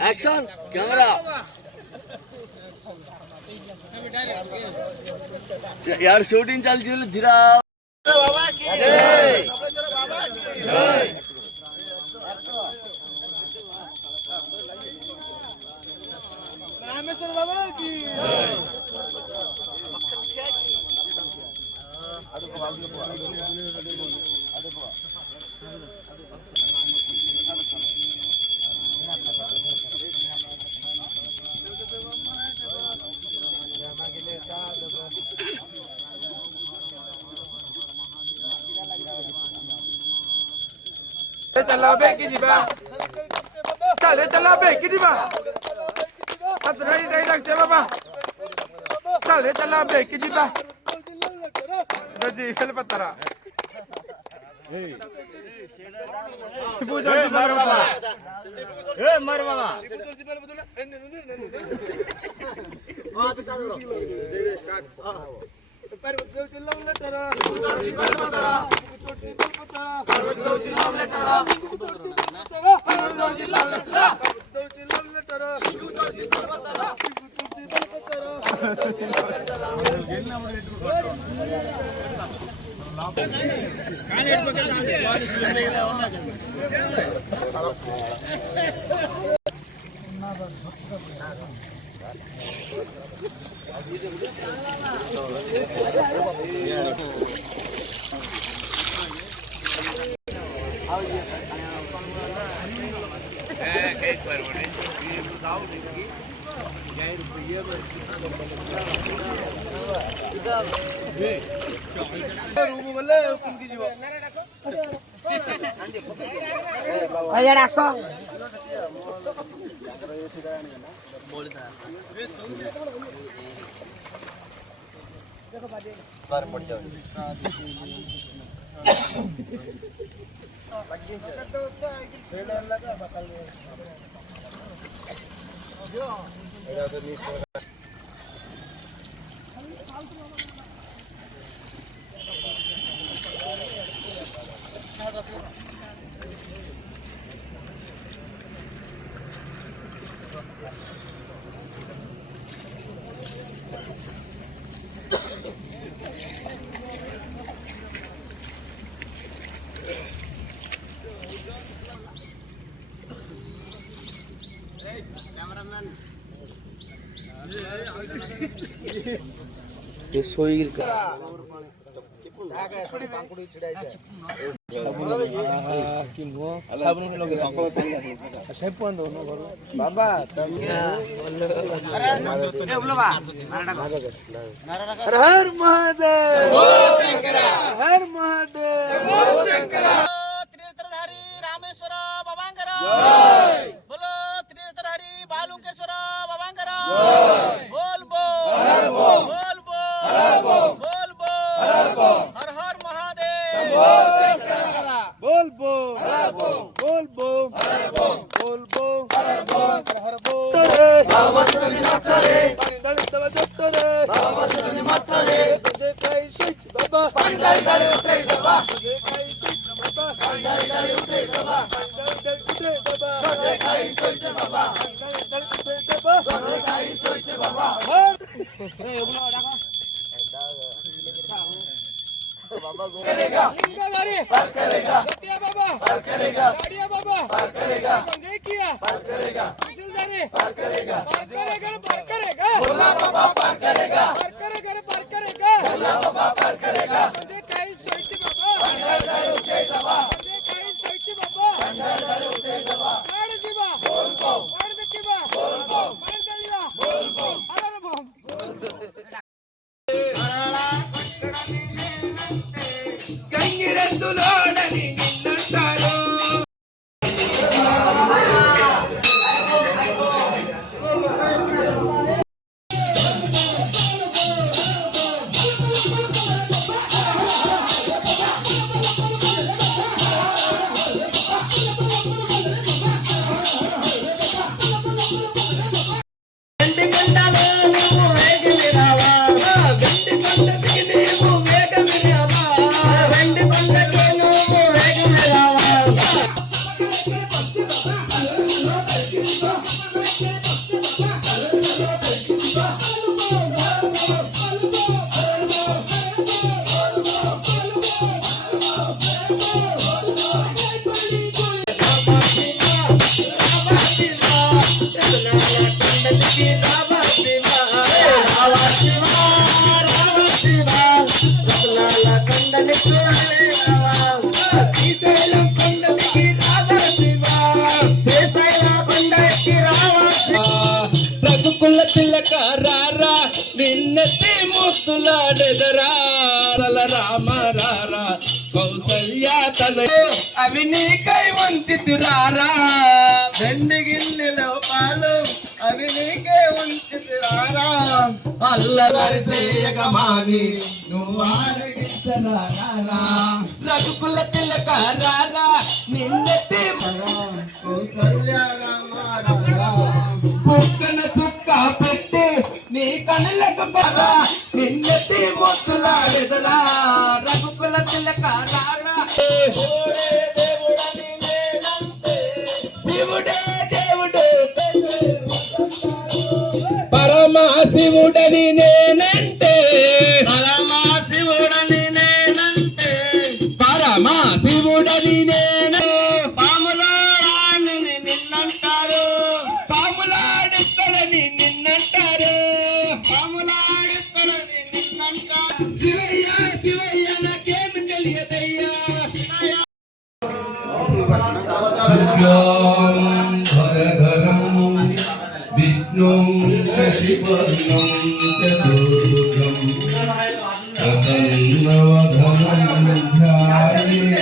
Action, camera. यार shooting चलती है धीरा बाबा की जय बाबा की जय रामेश्वर बाबा की जय चला बेकी जीवा चले चला बेकी जीवा राइट रखते बाबा चले चला बेकी जीवा जी चल पत्तरा मर बाबा ए मर बाबा बाबा हर महादेव हर महादेव त्रिनेत्रधारी रामेश्वर बाबांकर बोलो त्रिनेत्रधारी बालुकेश्वर बाबांकर बोल बोल बोल बोल बोल हर हर महादेव बोल बोल बोल बोल बोल बोल हर बोल करेगा बाबा करेगा बाबा करेगा पार करेगा तहसीलदारी पार करेगा पार करेगा रे पार करेगा भोला बाबा पार करेगा पार करेगा रे पार करेगा भोला बाबा पार करेगा म्हणजे काही सोयटी बाबा पंढरदार उठे सभा म्हणजे काही सोयटी बाबा पंढरदार उठे सभा वाढ दिवा बोल बो वाढ दकिवा बोल बो वाढ दलिवा बोल बो हरर बम గంగిరెద్దులోడని నిన్నంటారు గంటి కొండలో నువ్వు వేగిలి రావా గంటి కొండకి నీవు వేగమి రావా గంటి కొండకి నువ్వు వేగమి రావా రఘుకుల తిలక రారా నిన్నెత్తి ముస్తులాడెదరా రామ రారా కౌసల్య తన అవి నీకై వంచితి రారా వెండి గిన్నెలో పాలు అవి నీకే ఉంచితి రారా అల్లరి చేయగమాని నువ్వు ఆరగించరా రఘుకుల తిలక రారా నిన్నెత్తి కౌసల్య రామ రారా కుక్కన చుక్క పెట్టి నీ కనులకు పదా నిన్నెత్తి ముత్తులాడెదరా రఘుకుల తిలక రారా ఓడే దేవుడని నేనంటే శివుడే దేవుడు పరమశివుడని నేనంటే పరమశివుడని నేనంటే పరమశివుడని నేనే పాములాడని నిన్నంటారు పాములాడిస్తారని నిన్నంటారు పాములాడిస్తారని నిన్నంటారు శివయ్య శివయ్య నాకేమి తెలియదయ్యా విష్ణుం శశివర్ణం చతుర్భుజం ప్రసన్నవదనం ధ్యాయేత్